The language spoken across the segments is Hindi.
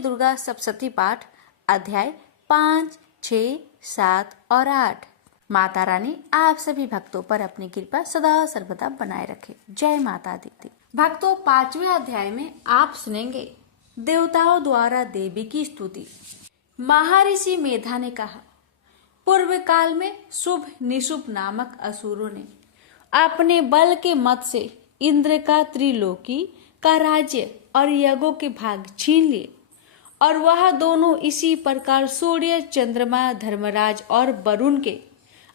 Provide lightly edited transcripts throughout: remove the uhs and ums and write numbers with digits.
दुर्गा सप्तशती पाठ अध्याय 5, 6, 7 और 8। माता रानी आप सभी भक्तों पर अपनी कृपा सदा सर्वदा बनाए रखे। जय माता दी। भक्तों, 5वें अध्याय में आप सुनेंगे देवताओं द्वारा देवी की स्तुति। महर्षि मेधा ने कहा, पूर्व काल में शुभ निशुभ नामक असुरों ने अपने बल के मत से इंद्र का त्रिलोकी का राज्य और यज्ञों के भाग छीन लिए, और वह दोनों इसी प्रकार सूर्य, चंद्रमा, धर्मराज और वरुण के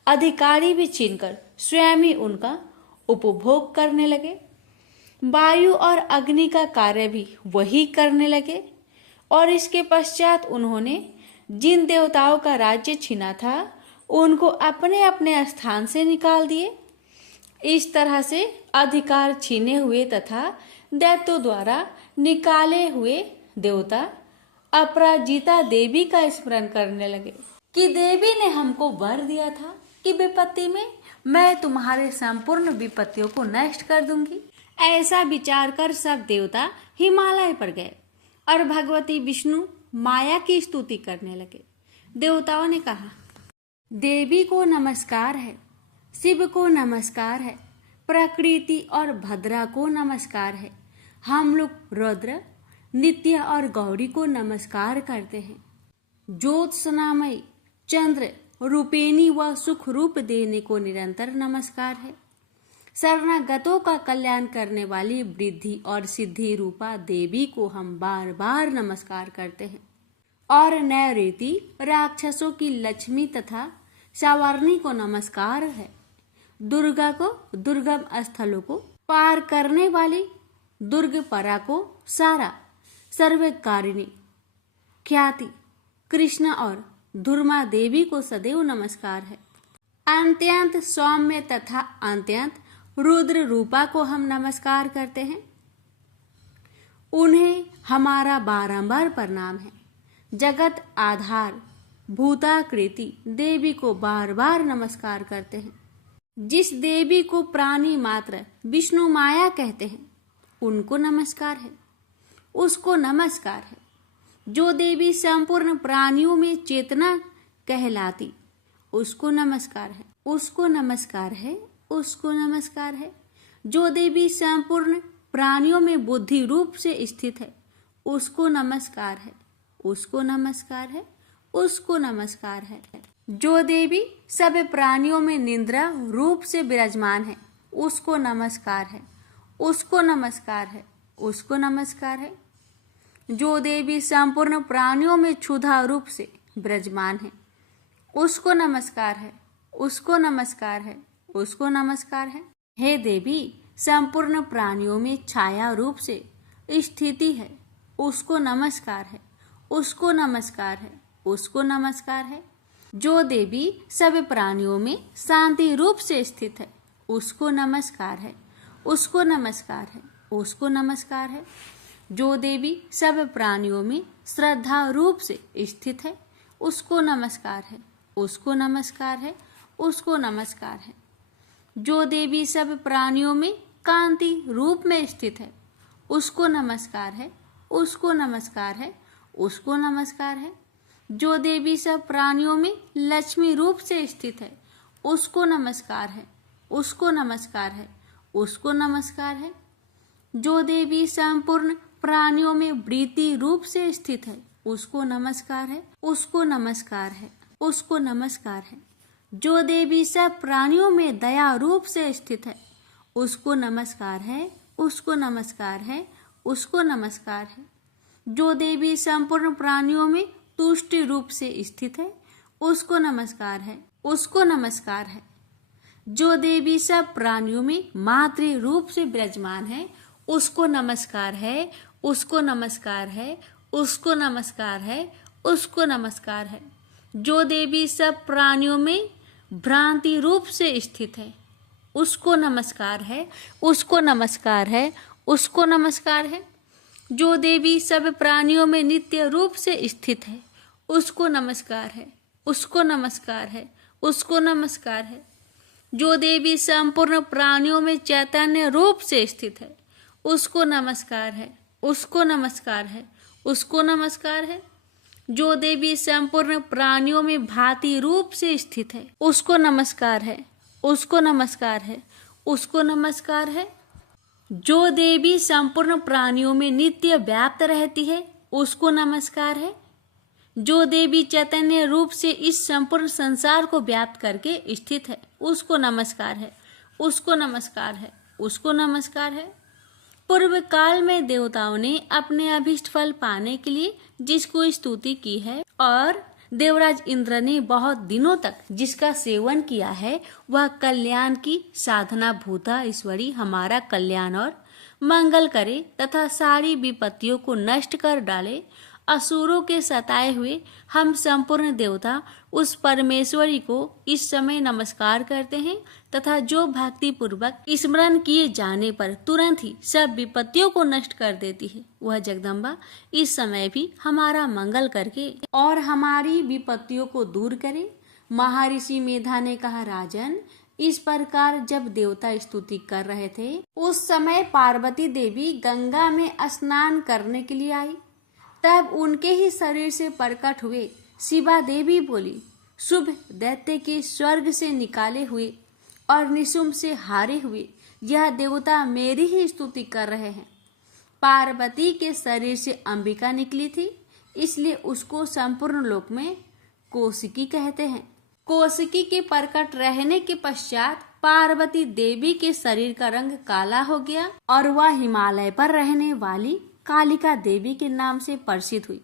अधिकारी भी छीनकर स्वयं ही उनका उपभोग करने लगे। वायु और अग्नि का कार्य भी वही करने लगे, और इसके पश्चात उन्होंने जिन देवताओं का राज्य छीना था उनको अपने अपने स्थान से निकाल दिए। इस तरह से अधिकार छीने हुए तथा दैत्यों द्वारा निकाले हुए देवता अपराजिता देवी का स्मरण करने लगे कि देवी ने हमको वर दिया था कि विपत्ति में मैं तुम्हारे संपूर्ण विपत्तियों को नष्ट कर दूंगी। ऐसा विचार कर सब देवता हिमालय पर गए और भगवती विष्णु माया की स्तुति करने लगे। देवताओं ने कहा, देवी को नमस्कार है, शिव को नमस्कार है, प्रकृति और भद्रा को नमस्कार है। हम लोग रुद्र, नित्य और गौरी को नमस्कार करते हैं। ज्योत्सनामयी चंद्र रूपेणी व सुख रूप देने को निरंतर नमस्कार है। शरणागतों का कल्याण करने वाली वृद्धि और सिद्धि रूपा देवी को हम बार बार नमस्कार करते हैं। और नैऋति राक्षसों की लक्ष्मी तथा सावर्णी को नमस्कार है। दुर्गा को दुर्गम स्थलों को पार करने वाली दुर्ग परा को सारा सर्वकारिणी ख्याति कृष्ण और धुर्मा देवी को सदैव नमस्कार है। अत्यंत सौम्य तथा अत्यंत रुद्र रूपा को हम नमस्कार करते हैं। उन्हें हमारा बारंबार प्रणाम है। जगत आधार भूताकृति देवी को बार बार नमस्कार करते हैं। जिस देवी को प्राणी मात्र विष्णु माया कहते हैं उनको नमस्कार है, उसको नमस्कार है। जो देवी संपूर्ण प्राणियों में चेतना कहलाती उसको नमस्कार है, उसको नमस्कार है, उसको नमस्कार है। जो देवी संपूर्ण प्राणियों में बुद्धि रूप से स्थित है उसको नमस्कार है, उसको नमस्कार है, उसको नमस्कार है। जो देवी सब प्राणियों में निद्रा रूप से विराजमान है उसको नमस्कार है, उसको नमस्कार है, उसको नमस्कार है। जो देवी संपूर्ण प्राणियों में क्षुधा रूप से विराजमान है उसको नमस्कार है, उसको नमस्कार है, उसको नमस्कार है। हे देवी संपूर्ण प्राणियों में छाया रूप से स्थिति है उसको नमस्कार है, उसको नमस्कार है, उसको नमस्कार है। जो देवी सब प्राणियों में शांति रूप से स्थित है उसको नमस्कार है, उसको नमस्कार है, उसको नमस्कार है। जो देवी सब प्राणियों में श्रद्धा रूप से स्थित है उसको नमस्कार है, उसको नमस्कार है, उसको नमस्कार है। जो देवी सब प्राणियों में कांति रूप में स्थित है उसको नमस्कार है, उसको नमस्कार है, उसको नमस्कार है। जो देवी सब प्राणियों में लक्ष्मी रूप से स्थित है उसको नमस्कार है, उसको नमस्कार है, उसको नमस्कार है। जो देवी संपूर्ण प्राणियों में वृत्ति रूप से स्थित है उसको नमस्कार है, उसको नमस्कार है, उसको नमस्कार है। जो देवी सब प्राणियों में दया रूप से स्थित है उसको नमस्कार है, उसको नमस्कार है, उसको नमस्कार है। जो देवी संपूर्ण प्राणियों में तुष्टि रूप से स्थित है उसको नमस्कार है, उसको नमस्कार है। जो देवी सब प्राणियों में मातृ रूप से विराजमान है उसको नमस्कार है, उसको नमस्कार है, उसको नमस्कार है, उसको नमस्कार है। जो देवी सब प्राणियों में भ्रांति रूप से स्थित है उसको नमस्कार है, उसको नमस्कार है, उसको नमस्कार है। जो देवी सब प्राणियों में नित्य रूप से स्थित है उसको नमस्कार है, उसको नमस्कार है, उसको नमस्कार है। जो देवी संपूर्ण प्राणियों में चैतन्य रूप से स्थित है उसको नमस्कार है, उसको नमस्कार है, उसको नमस्कार है। जो देवी संपूर्ण प्राणियों में भांति रूप से स्थित है, उसको नमस्कार है, उसको नमस्कार है, उसको नमस्कार है। जो देवी संपूर्ण प्राणियों में नित्य व्याप्त रहती है, उसको नमस्कार है। जो देवी चैतन्य रूप से इस संपूर्ण संसार को व्याप्त करके स्थित है, उसको नमस्कार है, उसको नमस्कार है, उसको नमस्कार है। पूर्व काल में देवताओं ने अपने अभीष्ट फल पाने के लिए जिसको स्तुति की है और देवराज इंद्र ने बहुत दिनों तक जिसका सेवन किया है, वह कल्याण की साधना भूता ईश्वरी हमारा कल्याण और मंगल करे तथा सारी विपत्तियों को नष्ट कर डाले। असुरों के सताए हुए हम संपूर्ण देवता उस परमेश्वरी को इस समय नमस्कार करते हैं तथा जो भक्ति पूर्वक स्मरण किए जाने पर तुरंत ही सब विपत्तियों को नष्ट कर देती है, वह जगदम्बा इस समय भी हमारा मंगल करके और हमारी विपत्तियों को दूर करे। महर्षि मेधा ने कहा, राजन, इस प्रकार जब देवता स्तुति कर रहे थे, उस समय पार्वती देवी गंगा में स्नान करने के लिए आई। तब उनके ही शरीर से प्रकट हुए शिवा देवी बोली, शुभ दैत्य के स्वर्ग से निकाले हुए और निशुंभ से हारे हुए यह देवता मेरी ही स्तुति कर रहे हैं। पार्वती के शरीर से अंबिका निकली थी, इसलिए उसको संपूर्ण लोक में कौशिकी कहते हैं। कौशिकी के प्रकट रहने के पश्चात पार्वती देवी के शरीर का रंग काला हो गया और वह हिमालय पर रहने वाली कालिका देवी के नाम से प्रसिद्ध हुई।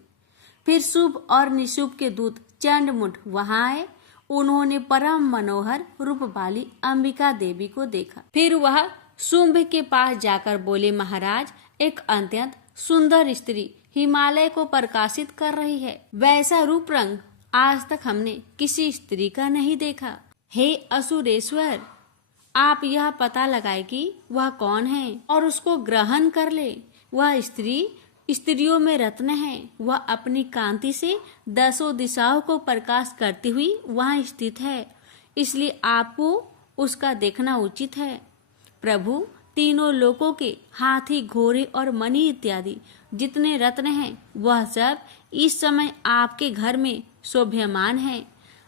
फिर शुभ और निशुभ के दूत चंडमुंड वहां आए। उन्होंने परम मनोहर रूप वाली अंबिका देवी को देखा। फिर वह शुंभ के पास जाकर बोले, महाराज, एक अत्यंत सुंदर स्त्री हिमालय को प्रकाशित कर रही है। वैसा रूप रंग आज तक हमने किसी स्त्री का नहीं देखा। हे असुरेश्वर, आप यह पता लगाए कि वह कौन है और उसको ग्रहण कर ले। वह स्त्री स्त्रियों में रत्न है। वह अपनी कांति से 10 दिशाओं को प्रकाश करती हुई वहां स्थित है, इसलिए आपको उसका देखना उचित है। प्रभु, तीनों लोकों के हाथी, घोड़े और मणि इत्यादि जितने रत्न हैं, वह सब इस समय आपके घर में शोभ्यमान है।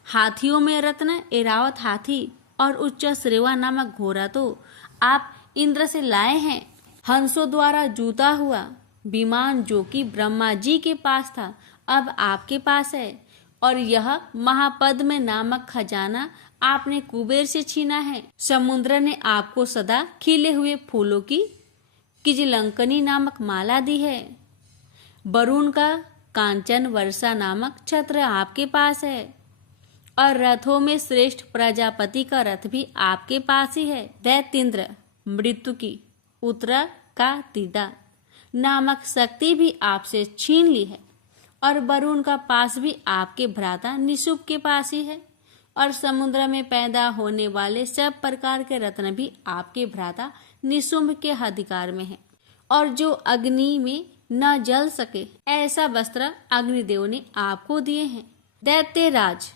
हाथियों में रत्न ऐरावत हाथी और उच्च श्रेवा नामक घोड़ा तो आप इंद्र से लाए हैं। हंसों द्वारा जूता हुआ विमान जो कि ब्रह्मा जी के पास था, अब आपके पास है। और यह महापद्म नामक खजाना आपने कुबेर से छीना है। समुद्र ने आपको सदा खिले हुए फूलों की किजलंकनी नामक माला दी है। वरुण का कांचन वर्षा नामक छत्र आपके पास है और रथों में श्रेष्ठ प्रजापति का रथ भी आपके पास ही है। दैत्येंद्र मृत्यु की उत्तरा का तीदा नामक शक्ति भी आपसे छीन ली है और वरुण का पास भी आपके भ्राता निशुंभ के पास ही है और समुद्र में पैदा होने वाले सब प्रकार के रत्न भी आपके भ्राता निशुंभ के अधिकार में है। और जो अग्नि में न जल सके ऐसा वस्त्र अग्निदेव ने आपको दिए हैं। दैत्यराज,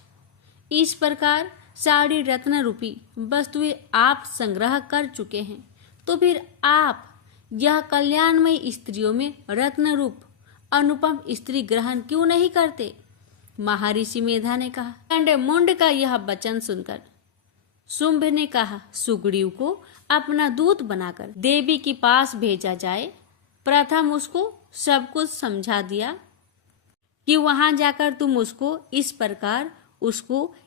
इस प्रकार सारी रत्न रूपी वस्तुएं आप संग्रह कर चुके हैं, तो फिर आप यह कल्याणमयी स्त्रियों में रत्न रूप अनुपम स्त्री ग्रहण क्यों नहीं करते? महर्षि मेधा ने कहा। चंडमुंड का यह वचन सुनकर शुंभ ने कहा, सुग्रीव को अपना दूत बनाकर देवी के पास भेजा जाए। प्रथम उसको सब कुछ समझा दिया कि वहां जाकर तुम उसको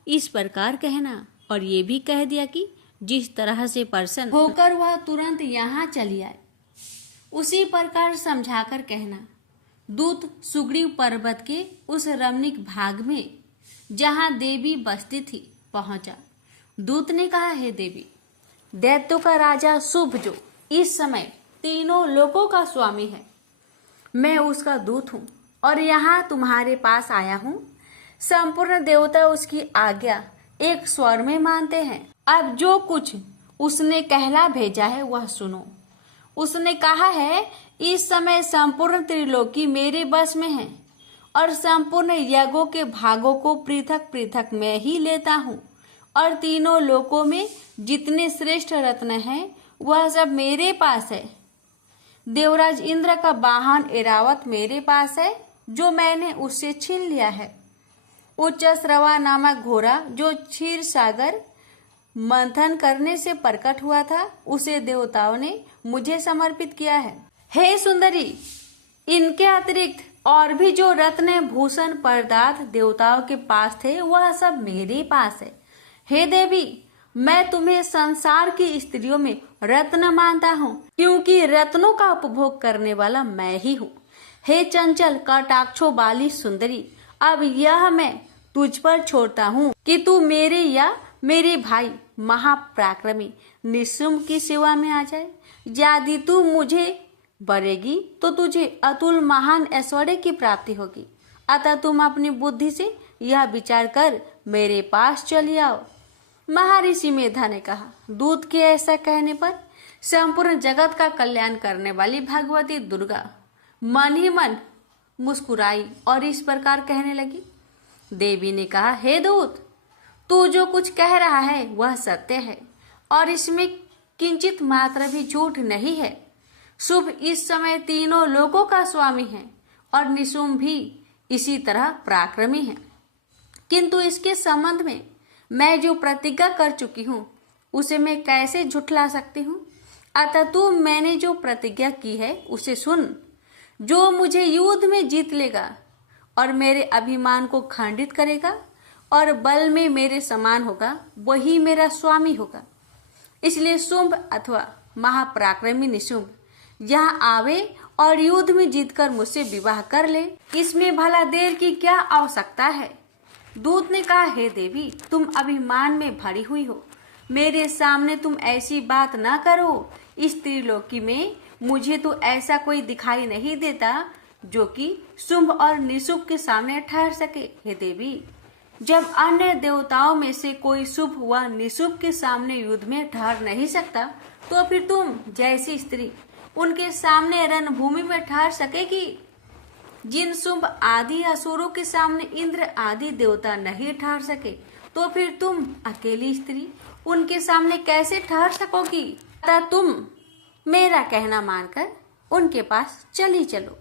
इस प्रकार कहना, और ये भी कह दिया कि जिस तरह से प्रसन्न होकर वह तुरंत यहाँ चली आए, उसी प्रकार समझाकर कहना। दूत सुग्रीव पर्वत के उस रमणीक भाग में जहाँ देवी बसती थी पहुंचा। दूत ने कहा, हे देवी, दैत्यों का राजा शुभ जो इस समय तीनों लोकों का स्वामी है, मैं उसका दूत हूँ और यहाँ तुम्हारे पास आया हूँ। संपूर्ण देवता उसकी आज्ञा एक स्वर में मानते हैं। अब जो कुछ उसने कहला भेजा है वह सुनो। उसने कहा है, इस समय संपूर्ण त्रिलोकी मेरे बस में है और संपूर्ण यज्ञों के भागों को पृथक पृथक मैं ही लेता हूँ और तीनों लोकों में जितने श्रेष्ठ रत्न हैं वह सब मेरे पास है। देवराज इंद्र का वाहन ऐरावत मेरे पास है, जो मैंने उससे छीन लिया है। उच्च स्रवा नामक घोड़ा जो क्षीर सागर मंथन करने से प्रकट हुआ था, उसे देवताओं ने मुझे समर्पित किया है। हे सुंदरी, इनके अतिरिक्त और भी जो रत्न भूषण पदार्थ देवताओं के पास थे, वह सब मेरे पास है। हे देवी, मैं तुम्हें संसार की स्त्रियों में रत्न मानता हूँ, क्योंकि रत्नों का उपभोग करने वाला मैं ही हूँ। हे चंचल कटाक्षों वाली सुंदरी, अब यह मैं तुझ पर छोड़ता हूँ कि तू मेरे या मेरे भाई महापराक्रमी निशुम्भ की सेवा में आ जाए। यदि तू मुझे बरेगी तो तुझे अतुल महान ऐश्वर्य की प्राप्ति होगी। अतः तुम अपनी बुद्धि से यह विचार कर मेरे पास चली आओ। महर्षि मेधा ने कहा। दूत के ऐसा कहने पर संपूर्ण जगत का कल्याण करने वाली भगवती दुर्गा मन ही मन मुस्कुराई और इस प्रकार कहने लगी। देवी ने कहा, हे दूत, तू जो कुछ कह रहा है वह सत्य है और इसमें किंचित मात्र भी झूठ नहीं है। शुभ इस समय तीनों लोकों का स्वामी है और निशुम्भ भी इसी तरह पराक्रमी है, किंतु इसके संबंध में मैं जो प्रतिज्ञा कर चुकी हूँ उसे मैं कैसे झुठला सकती हूँ। अतः तू मैंने जो प्रतिज्ञा की है उसे सुन। जो मुझे युद्ध में जीत लेगा और मेरे अभिमान को खंडित करेगा और बल में मेरे समान होगा, वही मेरा स्वामी होगा। इसलिए शुंभ अथवा महापराक्रमी निशुंभ यहाँ आवे और युद्ध में जीतकर मुझसे विवाह कर ले। इसमें भला देर की क्या आवश्यकता है। दूत ने कहा, हे देवी, तुम अभिमान में भरी हुई हो, मेरे सामने तुम ऐसी बात ना करो। इस त्रिलोकी में मुझे तो ऐसा कोई दिखाई नहीं देता जो कि शुंभ और निशुंभ के सामने ठहर सके। हे देवी, जब अन्य देवताओं में से कोई शुंभ व निशुंभ के सामने युद्ध में ठहर नहीं सकता, तो फिर तुम जैसी स्त्री उनके सामने रणभूमि में ठहर सकेगी। जिन शुंभ आदि असुरों के सामने इंद्र आदि देवता नहीं ठहर सके, तो फिर तुम अकेली स्त्री उनके सामने कैसे ठहर सकोगी। अतः तुम मेरा कहना मानकर उनके पास चली चलो,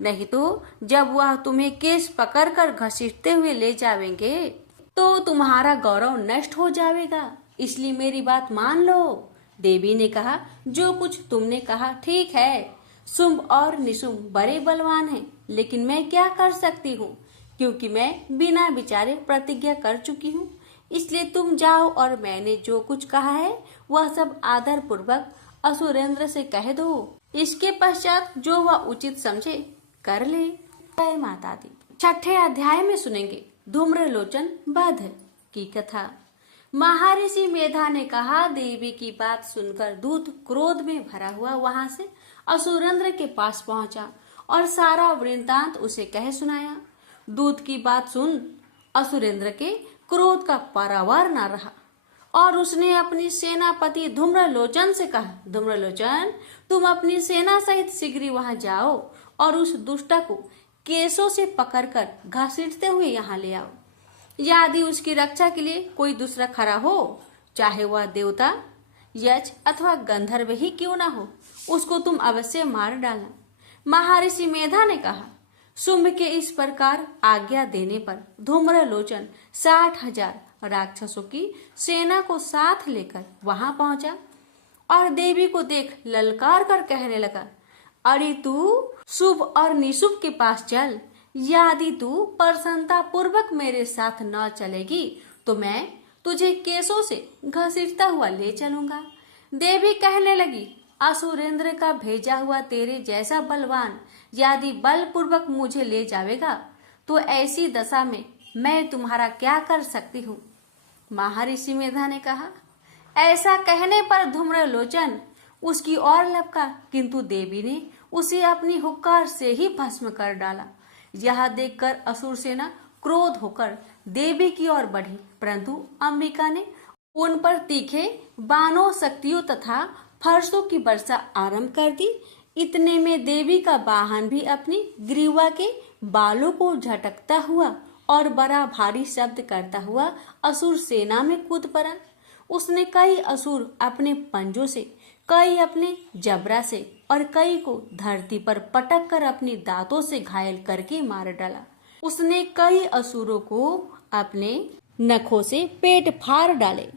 नहीं तो जब वह तुम्हें केस पकड़कर घसीटते हुए ले जावेंगे तो तुम्हारा गौरव नष्ट हो जाएगा। इसलिए मेरी बात मान लो। देवी ने कहा, जो कुछ तुमने कहा ठीक है। शुंभ और निशुंभ बड़े बलवान हैं, लेकिन मैं क्या कर सकती हूँ, क्योंकि मैं बिना विचारे प्रतिज्ञा कर चुकी हूँ। इसलिए तुम जाओ और मैंने जो कुछ कहा है वह सब आदर पूर्वक असुरेंद्र से कह दो। इसके पश्चात जो वह उचित समझे कर ले। जय माता दी। छठे अध्याय में सुनेंगे धूम्रलोचन वध की कथा। महर्षि मेधा ने कहा, देवी की बात सुनकर दूत क्रोध में भरा हुआ वहां से असुरेंद्र के पास पहुंचा और सारा वृत्तांत उसे कह सुनाया। दूत की बात सुन असुरेंद्र के क्रोध का पारावार न रहा और उसने अपनी सेनापति धूम्रलोचन से कहा, धूम्रलोचन, तुम अपनी सेना सहित शीघ्र वहां जाओ और उस दुष्टा को केसों से पकड़कर घसीटते हुए यहाँ ले आओ। यदि उसकी रक्षा के लिए कोई दूसरा खड़ा हो, चाहे वह देवता, यक्ष अथवा गंधर्व ही क्यों ना हो, उसको तुम अवश्य मार डालना। महर्षि मेधा ने कहा। शुंभ के इस प्रकार आज्ञा देने पर धूम्रलोचन 60,000 राक्षसों की सेना को साथ लेकर वहां पहुंचा और देवी को देख ललकार कर कहने लगा, अरे तू शुंभ और निशुंभ के पास चल। यदि तू प्रसन्नता पूर्वक मेरे साथ न चलेगी तो मैं तुझे केसों से घसीटता हुआ ले चलूंगा। देवी कहने लगी, असुरेंद्र का भेजा हुआ तेरे जैसा बलवान यदि बल पूर्वक मुझे ले जावेगा तो ऐसी दशा में मैं तुम्हारा क्या कर सकती हूँ। महर्षि मेधा ने कहा। ऐसा कहने पर धूम्रलोचन उसकी ओर लपका, किंतु देवी ने उसे अपनी हुक्कार से ही भस्म कर डाला। यह देखकर असुर सेना क्रोध होकर देवी की ओर बढ़ी, परंतु अंबिका ने उन पर तीखे बाणों, शक्तियों तथा फर्शों की वर्षा आरंभ कर दी। इतने में देवी का वाहन भी अपनी ग्रीवा के बालों को झटकता हुआ और बड़ा भारी शब्द करता हुआ असुर सेना में कूद पड़ा। उसने कई असुर अपने पंजों से, कई अपने जबरा से और कई को धरती पर पटक कर अपने दांतों से घायल करके मार डाला। उसने कई असुरों को अपने नखों से पेट फाड़ डाले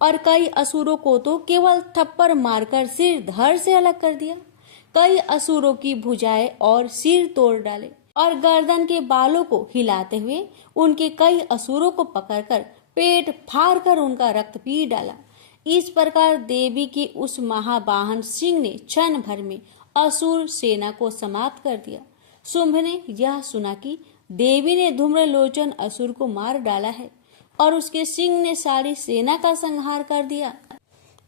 और कई असुरों को तो केवल थप्पड़ मारकर सिर धड़ से अलग कर दिया। कई असुरों की भुजाएं और सिर तोड़ डाले और गर्दन के बालों को हिलाते हुए उनके कई असुरों को पकड़कर पेट फाड़ कर उनका रक्त पी डाला। इस प्रकार देवी के उस महावाहन सिंह ने क्षण भर में असुर सेना को समाप्त कर दिया। शुंभ ने यह सुना कि देवी ने धूम्रलोचन असुर को मार डाला है और उसके सिंह ने सारी सेना का संहार कर दिया।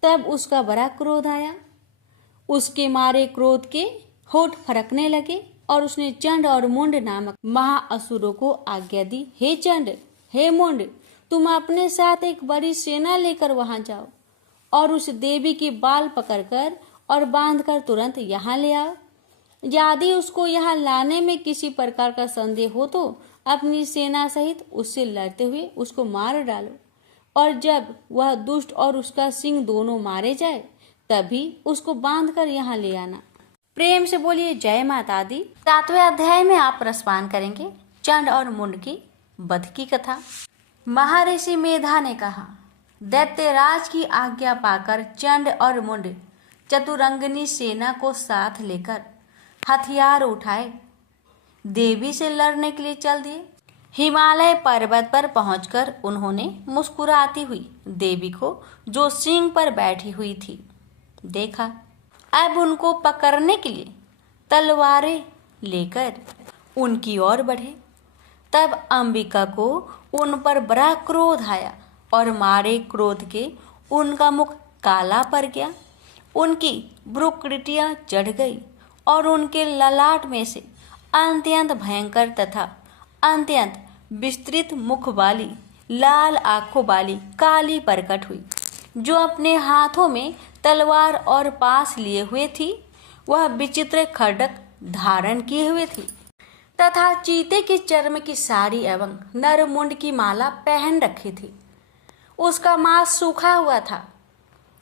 तब उसका बड़ा क्रोध आया। उसके मारे क्रोध के होठ फड़कने लगे और उसने चंड और मुंड नामक महाअसुरों को आज्ञा दी, हे चंड, हे मुंड, तुम अपने साथ एक बड़ी सेना लेकर वहां जाओ और उस देवी की बाल पकड़कर और बांधकर तुरंत यहाँ ले आओ। यदि उसको यहाँ लाने में किसी प्रकार का संदेह हो तो अपनी सेना सहित उससे लड़ते हुए उसको मार डालो और जब वह दुष्ट और उसका सिंह दोनों मारे जाए तभी उसको बांधकर यहाँ ले आना। प्रेम से बोलिए जय माता दी। 7वें अध्याय में आप रसपान करेंगे चंड और मुंड की वध की कथा। महर्षि मेधा ने कहा, दैत्यराज की आज्ञा पाकर चंड और मुंड चतुरंगनी सेना को साथ लेकर हथियार उठाए देवी से लड़ने के लिए चल दिए। हिमालय पर्वत पर पहुंचकर उन्होंने मुस्कुराती हुई देवी को जो सिंह पर बैठी हुई थी देखा। अब उनको पकड़ने के लिए तलवारें लेकर उनकी ओर बढ़े। तब अंबिका को उन पर बड़ा क्रोध आया और मारे क्रोध के उनका मुख काला पड़ गया, उनकी भ्रुकुटियां चढ़ गई और उनके ललाट में से अत्यंत भयंकर तथा अत्यंत विस्तृत मुख वाली लाल आंखों वाली काली प्रकट हुई, जो अपने हाथों में तलवार और पास लिए हुए थी। वह विचित्र खड्ग धारण किए हुए थी तथा चीते के चर्म की साड़ी एवं नरमुंड की माला पहन रखी थी। उसका मांस सूखा हुआ था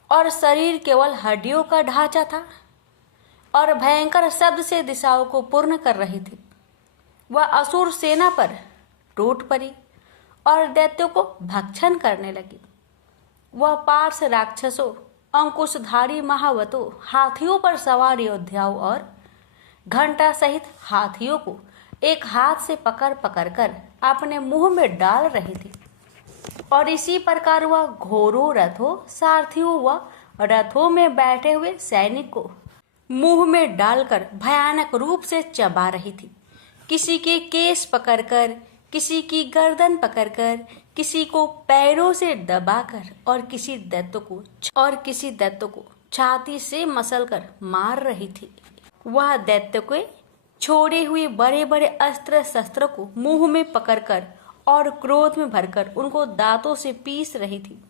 और शरीर केवल हड्डियों का ढांचा था और भयंकर शब्द से दिशाओं को पूर्ण कर रही थी। वह असुर सेना पर टूट पड़ी और दैत्यों को भक्षण करने लगी। वह पार्श राक्षसों, अंकुशधारी महावतों, हाथियों पर सवार योद्धाओं और घंटा सहित हाथियों को एक हाथ से पकड़ पकड़ कर अपने मुंह में डाल रही थी और इसी प्रकार वह घोड़ों, रथों, सारथियों व रथों में बैठे हुए सैनिक को मुंह में डालकर भयानक रूप से चबा रही थी। किसी के केस पकड़कर, किसी की गर्दन पकड़कर, किसी को पैरों से दबाकर और किसी दैत्य को छाती से मसलकर मार रही थी। वह दैत्य के छोड़े हुए बड़े बड़े अस्त्र शस्त्र को मुंह में पकड़कर और क्रोध में भरकर उनको दांतों से पीस रही थी।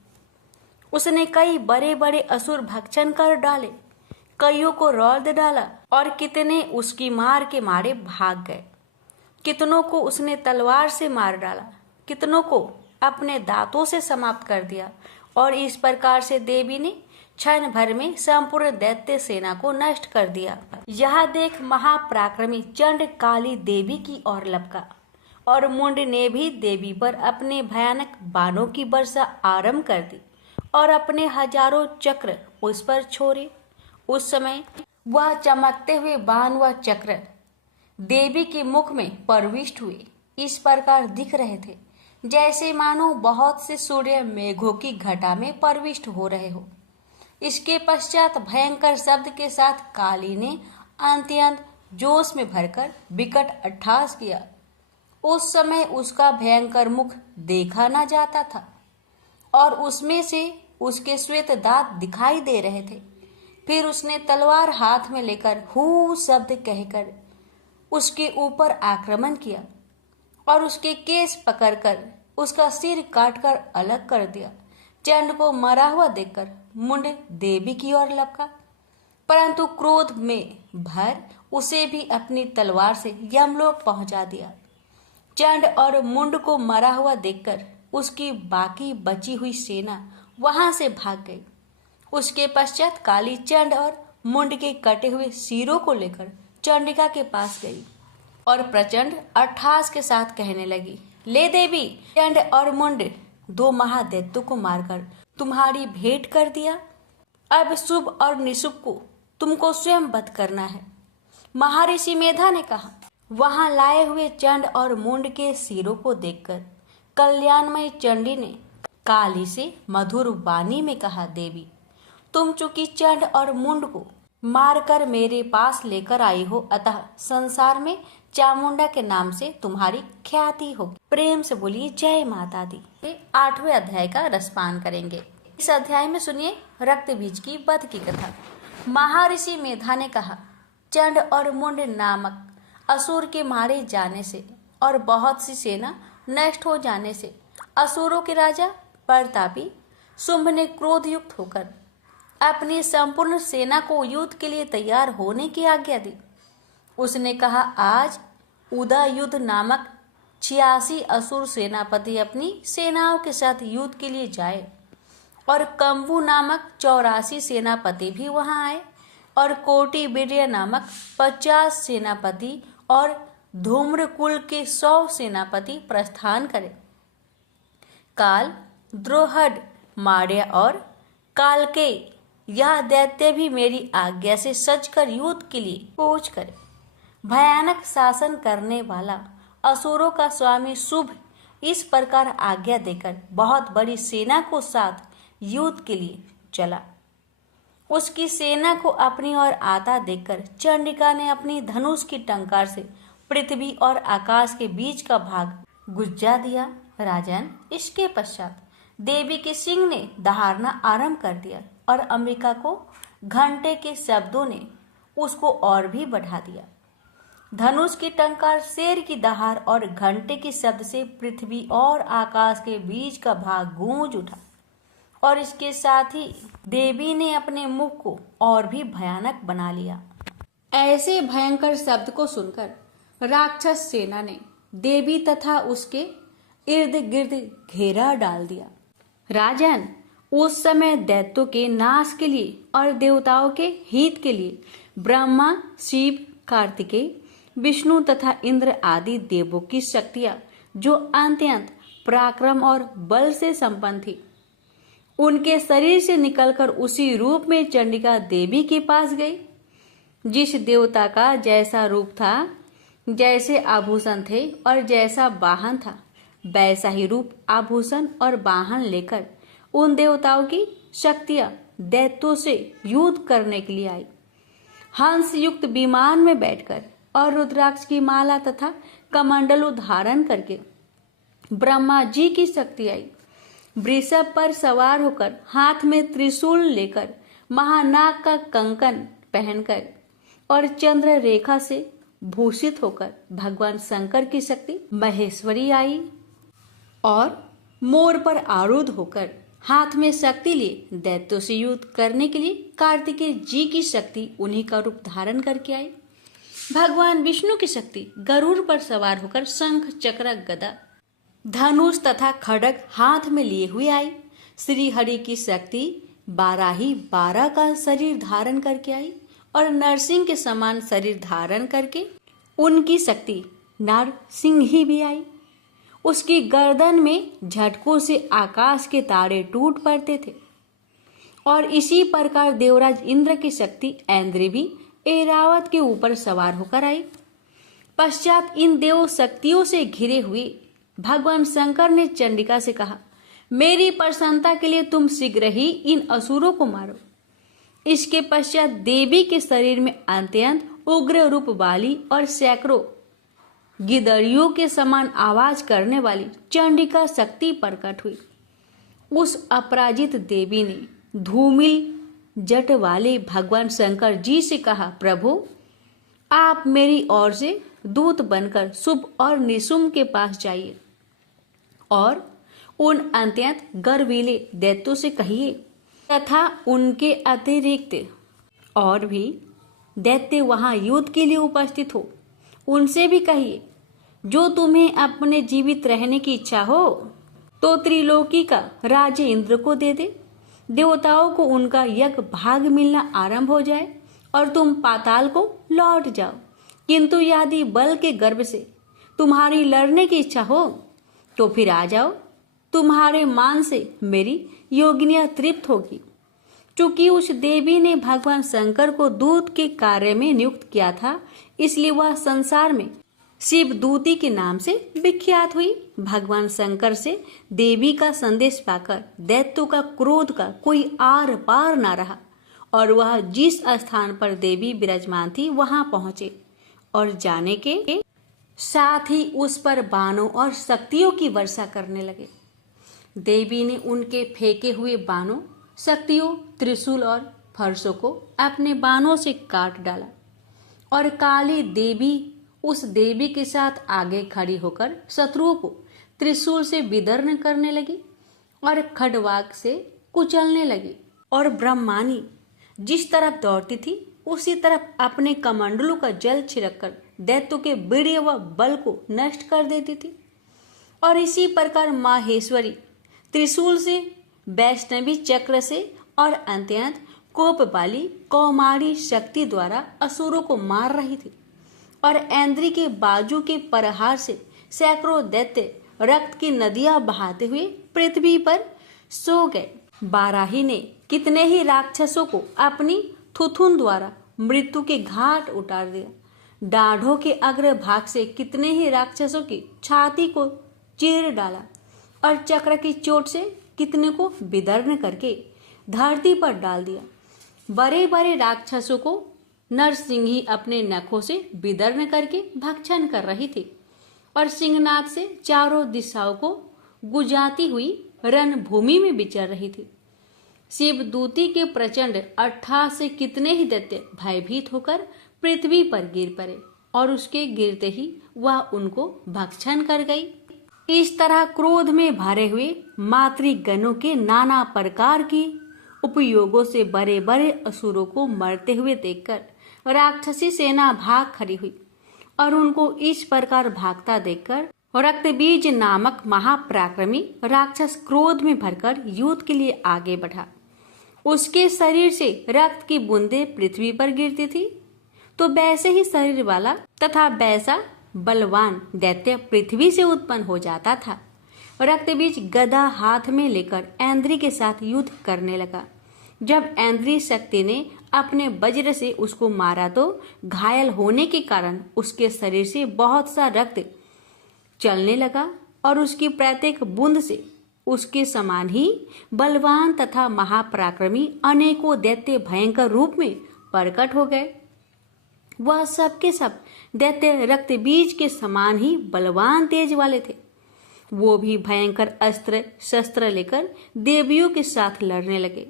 उसने कई बड़े बड़े असुर भक्षण कर डाले, कईयों को रौंद डाला और कितने उसकी मार के मारे भाग गए। कितनों को उसने तलवार से मार डाला, कितनों को अपने दांतों से समाप्त कर दिया और इस प्रकार से देवी ने क्षण भर में संपूर्ण दैत्य सेना को नष्ट कर दिया। यह देख महापराक्रमी चंड काली देवी की ओर लपका और मुंड ने भी देवी पर अपने भयानक बाणों की वर्षा आरंभ कर दी और अपने हजारों चक्र उस पर छोड़े। उस समय वह चमकते हुए बाण व चक्र देवी के मुख में प्रविष्ट हुए इस प्रकार दिख रहे थे जैसे मानो बहुत से सूर्य मेघों की घटा में प्रविष्ट हो रहे हो। इसके पश्चात भयंकर शब्द के साथ काली ने अत्यंत जोश में भरकर विकट अट्टहास किया। उस समय उसका भयंकर मुख देखा न जाता था और उसमें से उसके श्वेत दांत दिखाई दे रहे थे। फिर उसने तलवार हाथ में लेकर हू शब्द कहकर उसके ऊपर आक्रमण किया और उसके केस पकड़कर उसका सिर काटकर अलग कर दिया। चंड को मरा हुआ देखकर मुंड देवी की ओर लपका, परंतु क्रोध में भर उसे भी अपनी तलवार से यमलोक पहुंचा दिया। चंड और मुंड को मरा हुआ देखकर उसकी बाकी बची हुई सेना वहां से भाग गई। उसके पश्चात काली चंड और मुंड के कटे हुए सिरों को लेकर चंडिका के पास गई और प्रचंड अट्ठास के साथ कहने लगी, ले देवी, चंड और मुंड 2 महादैत्यों को मारकर तुम्हारी भेंट कर दिया। अब शुभ और निशुभ को तुमको स्वयं वध करना है। महर्षि मेधा ने कहा। वहां लाए हुए चंड और मुंड के सिरों को देखकर कल्याणमयी चंडी ने काली से मधुर वाणी में कहा, देवी, तुम चूंकि चंड और मुंड को मारकर मेरे पास लेकर आई हो, अतः संसार में चामुंडा के नाम से तुम्हारी ख्याति होगी। प्रेम से बोलिए जय माता दी। 8वें अध्याय का रसपान करेंगे। इस अध्याय में सुनिए रक्त बीज की वध की कथा। महर्षि मेधा ने कहा, चंड और मुंड नामक असुर के मारे जाने से और बहुत सी सेना नष्ट हो जाने से असुरों के राजा प्रतापी शुंभ ने क्रोध युक्त होकर अपनी संपूर्ण सेना को युद्ध के लिए तैयार होने की आज्ञा दी। उसने कहा, आज उदयुद्ध नामक 86 असुर सेनापति अपनी सेनाओं के साथ युद्ध के लिए जाए और कंबू नामक 84 सेनापति भी वहां आए और कोटि वीर्य नामक 50 सेनापति और धूम्रकुल के 100 सेनापति प्रस्थान करे। काल, द्रोहड, मार्य और कालके यह दैत्य भी मेरी आज्ञा से सजकर युद्ध के लिए कूच करे। भयानक शासन करने वाला असुरों का स्वामी शुभ इस प्रकार आज्ञा देकर बहुत बड़ी सेना को साथ युद्ध के लिए चला। उसकी सेना को अपनी ओर आता देखकर चंडिका ने अपनी धनुष की टंकार से पृथ्वी और आकाश के बीच का भाग गुज्जा दिया। राजन, इसके पश्चात देवी के सिंह ने दहाड़ना आरंभ कर दिया और अंबिका को घंटे के शब्दों ने उसको और भी बढ़ा दिया। धनुष की टंकार, शेर की दहाड़ और घंटे के शब्द से पृथ्वी और आकाश के बीच का भाग गूंज उठा और इसके साथ ही देवी ने अपने मुख को और भी भयानक बना लिया। ऐसे भयंकर शब्द को सुनकर राक्षस सेना ने देवी तथा उसके इर्द गिर्द घेरा डाल दिया। राजन, उस समय दैत्यों के नाश के लिए और देवताओं के हित के लिए ब्रह्मा, शिव, कार्तिकेय, विष्णु तथा इंद्र आदि देवों की शक्तियां जो अत्यंत पराक्रम और बल से संपन्न थी, उनके शरीर से निकलकर उसी रूप में चंडिका देवी के पास गई। जिस देवता का जैसा रूप था, जैसे आभूषण थे और जैसा वाहन था, वैसा ही रूप, आभूषण और वाहन लेकर उन देवताओं की शक्तियां दैत्यों से युद्ध करने के लिए आई। हंस युक्त विमान में बैठकर और रुद्राक्ष की माला तथा कमंडलू धारण करके ब्रह्मा जी की शक्ति आई। वृषभ पर सवार होकर, हाथ में त्रिशूल लेकर, महानाग का कंकन पहनकर और चंद्र रेखा से भूषित होकर भगवान शंकर की शक्ति महेश्वरी आई और मोर पर आरूढ़ होकर हाथ में शक्ति लिए दैत्यों से युद्ध करने के लिए कार्तिकेय जी की शक्ति उन्हीं का रूप धारण करके आई। भगवान विष्णु की शक्ति गरुड़ पर सवार होकर शंख, चक्र, गदा, धनुष तथा खड्ग हाथ में लिए हुए आई। श्री हरि की शक्ति 12 का शरीर धारण करके आई और नरसिंह के समान शरीर धारण करके उनकी शक्ति नरसिंह ही भी आई। उसकी गर्दन में झटकों से आकाश के तारे टूट पड़ते थे और इसी प्रकार देवराज इंद्र की शक्ति ऐन्द्री भी ऐरावत के ऊपर सवार होकर आई। पश्चात इन देव शक्तियों से घिरे हुए भगवान शंकर ने चंडिका से कहा, मेरी प्रसन्नता के लिए तुम शीघ्र ही इन असुरों को मारो। इसके पश्चात देवी के शरीर में अत्यंत उग्र रूप वाली और सैकड़ों गिदड़ियों के समान आवाज करने वाली चंडिका शक्ति प्रकट हुई। उस अपराजित देवी ने धूमिल जट वाले भगवान शंकर जी से कहा, प्रभु, आप मेरी ओर से दूत बनकर शुभ और निशुंभ के पास जाइए और उन अत्यंत गर्वीले दैत्यों से कहिए तथा उनके अतिरिक्त और भी दैत्य वहां युद्ध के लिए उपस्थित हो, उनसे भी कहिए, जो तुम्हें अपने जीवित रहने की इच्छा हो तो त्रिलोकी का राज्य इंद्र को दे दे। देवताओं को उनका यज्ञ भाग मिलना आरंभ हो जाए और तुम पाताल को लौट जाओ। किंतु यदि बल के गर्भ से तुम्हारी लड़ने की इच्छा हो तो फिर आ जाओ, तुम्हारे मान से मेरी योगिनियां तृप्त होगी। चूंकि उस देवी ने भगवान शंकर को दूत के कार्य में नियुक्त किया था, इसलिए वह संसार में शिव दूती के नाम से विख्यात हुई। भगवान शंकर से देवी का संदेश पाकर दैत्यों का क्रोध का कोई आर पार न रहा और वह जिस स्थान पर देवी विराजमान थी वहां पहुंचे और जाने के साथ ही उस पर बाणों और शक्तियों की वर्षा करने लगे। देवी ने उनके फेंके हुए बाणों, शक्तियों, त्रिशूल और फरसों को अपने बाणों से काट डाला और काली देवी उस देवी के साथ आगे खड़ी होकर शत्रुओं को त्रिशूल से विदर्न करने लगी और खड्वाक से कुचलने लगी। और ब्रह्मानी जिस तरफ दौड़ती थी उसी तरफ अपने कमंडलों का जल छिड़ककर दैत्यों के वीर्य व बल को नष्ट कर देती थी। और इसी प्रकार माहेश्वरी त्रिशूल से, वैष्णवी चक्र से और अत्यंत कोप वाली कौमारी शक्ति द्वारा असुरों को मार रही थी। और ऐन्द्री के बाजू के प्रहार से सैकड़ों दैत्य रक्त की नदियां बहाते हुए पृथ्वी पर सो गए। बाराही ने कितने ही राक्षसों को अपनी थुथुन द्वारा मृत्यु के घाट उतार दिया। दाढ़ों के अग्रभाग से कितने ही राक्षसों की छाती को चीर डाला और चक्र की चोट से कितने को विदर्न करके धरती पर डाल दिया। बड़े बड़े राक्षसों को नरसिंही अपने नखों से विदर्न करके भक्षण कर रही थी और सिंहनाद से चारों दिशाओं को गुजाती हुई रणभूमि में विचर रही थी। शिवदूती के प्रचंड अट्ठास से कितने ही दैत्य भयभीत होकर पृथ्वी पर गिर पड़े और उसके गिरते ही वह उनको भक्षण कर गई। इस तरह क्रोध में भरे हुए मातृगणों के नाना प्रकार की उपयोगों से बड़े बड़े असुरों को मरते हुए देखकर राक्षसी सेना भाग खड़ी हुई और उनको इस प्रकार भागता देखकर रक्तबीज नामक महापराक्रमी राक्षस क्रोध में भरकर युद्ध के लिए आगे बढ़ा। उसके शरीर से रक्त की बूंदें पृथ्वी पर गिरती थी तो वैसे ही शरीर वाला तथा वैसा बलवान दैत्य पृथ्वी से उत्पन्न हो जाता था। रक्तबीज गदा हाथ में लेकर ऐन्द्री के साथ युद्ध करने लगा। जब ऐन्द्री शक्ति ने अपने वज्र से उसको मारा तो घायल होने के कारण उसके शरीर से बहुत सा रक्त चलने लगा और उसकी प्रत्येक बूंद से उसके समान ही बलवान तथा महापराक्रमी अनेकों दैत्य भयंकर रूप में प्रकट हो गए। वह सबके सब दैत्य रक्तबीज के समान ही बलवान तेज वाले थे। वो भी भयंकर अस्त्र शस्त्र लेकर देवियों के साथ लड़ने लगे।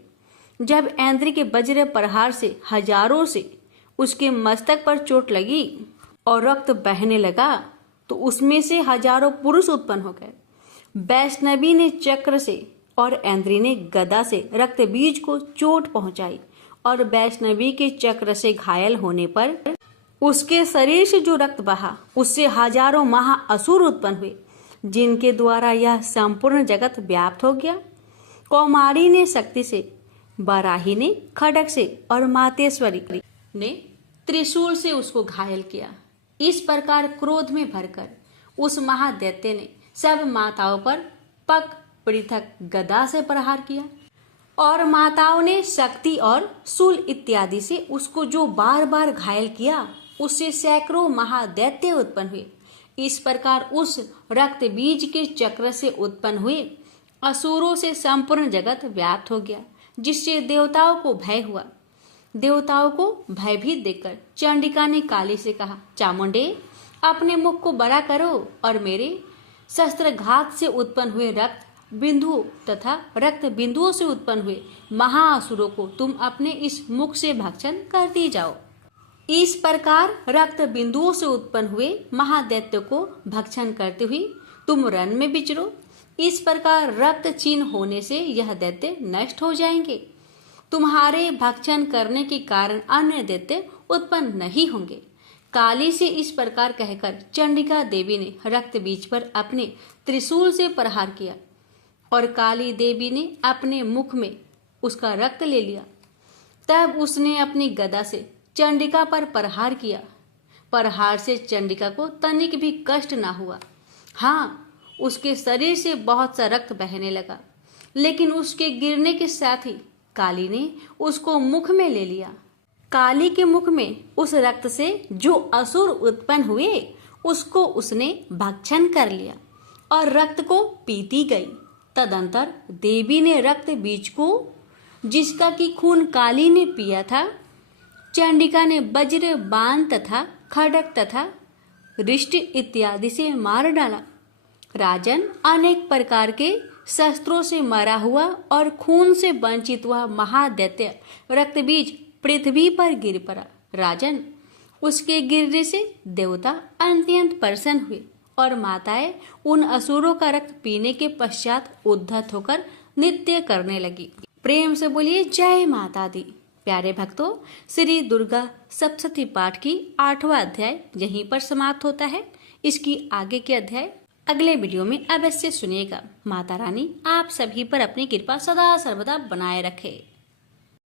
जब ऐन्द्री के वज्र प्रहार से हजारों से उसके मस्तक पर चोट लगी और रक्त बहने लगा तो उसमें से हजारों पुरुष उत्पन्न हो गए। वैष्णवी ने चक्र से और ऐन्द्री ने गदा से रक्तबीज को चोट पहुंचाई और वैष्णवी के चक्र से घायल होने पर उसके शरीर से जो रक्त बहा उससे हजारों महाअसुर उत्पन्न हुए, जिनके द्वारा यह संपूर्ण जगत व्याप्त हो गया। कौमारी ने शक्ति से, बराही ने खड्ग से और मातेश्वरी ने त्रिशूल से उसको घायल किया। इस प्रकार क्रोध में भरकर उस महादैत्य ने सब माताओं पर पक पृथक गदा से प्रहार किया और माताओं ने शक्ति और शूल इत्यादि से उसको जो बार बार घायल किया उससे सैकड़ों महादैत्य उत्पन्न हुए। इस प्रकार उस रक्त बीज के चक्र से उत्पन्न हुए असुरों से संपूर्ण जगत व्याप्त हो गया, जिससे देवताओं को भय हुआ। देवताओं को भयभीत देखकर चंडिका ने काली से कहा, चामुंडे अपने मुख को बड़ा करो और मेरे शस्त्रघात से उत्पन्न हुए रक्त बिंदु तथा रक्त बिंदुओं से उत्पन्न हुए महाअसुरों को तुम अपने इस मुख से भक्षण करती जाओ। इस प्रकार रक्त बिंदुओं से उत्पन्न हुए महादैत्य को भक्षण करते हुए तुम रण में विचरो। इस प्रकार रक्त चीन होने से यह दैत्य नष्ट हो जाएंगे। तुम्हारे भक्षण करने के कारण अन्य दैत्य उत्पन्न नहीं होंगे। काली से इस प्रकार कहकर चंडिका देवी ने रक्त बीज पर अपने त्रिशूल से प्रहार किया और काली देवी ने अपने मुख में उसका रक्त ले लिया। तब उसने अपनी गदा से चंडिका पर प्रहार किया। प्रहार से चंडिका को तनिक भी कष्ट ना हुआ। हाँ, उसके शरीर से बहुत सा रक्त बहने लगा, लेकिन उसके गिरने के साथ ही काली ने उसको मुख में ले लिया। काली के मुख में उस रक्त से जो असुर उत्पन्न हुए उसको उसने भक्षण कर लिया और रक्त को पीती गई। तदंतर देवी ने रक्त बीज को, जिसका कि खून काली ने पिया था, चंडिका ने वज्र, बाण तथा खड्ग तथा रिष्ट इत्यादि से मार डाला। राजन, अनेक प्रकार के शस्त्रों से मरा हुआ और खून से वंचित हुआ महादैत्य रक्तबीज पृथ्वी पर गिर पड़ा। राजन, उसके गिरने से देवता अत्यंत प्रसन्न हुए और माताएं उन असुरों का रक्त पीने के पश्चात उद्धत होकर नृत्य करने लगी। प्रेम से बोलिए जय माता दी। प्यारे भक्तों, श्री दुर्गा सप्तशती पाठ की 8वां अध्याय यहीं पर समाप्त होता है। इसकी आगे के अध्याय अगले वीडियो में अवश्य सुनिएगा। माता रानी आप सभी पर अपनी कृपा सदा सर्वदा बनाए रखे।